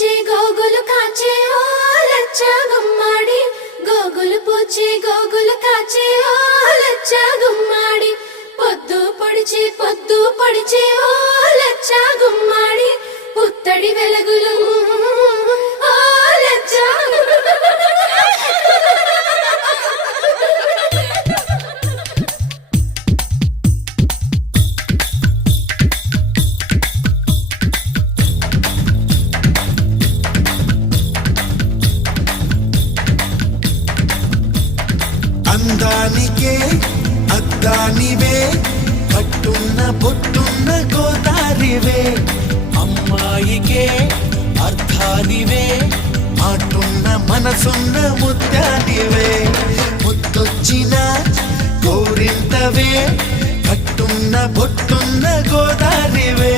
పూచి గోగులు కాచే ఓ లచ్చ గుమ్మాడి గోగులు పూచి గోగులు కాచే ఓ లచ్చ గుమ్మాడి పొద్దు పొడిచి ఓ లచ్చ గుమ్మాడి పుత్తడి వెలుగులు ఓ లచ్చ అందానికే అద్దానివే కట్టున్న బొట్టున్న గోదారివే అమ్మాయికే అర్థానివే మాటున్న మనసున్న ముత్యానివే ముద్దొచ్చిన గోరింతవే కట్టున్న బొట్టున్న గోదారివే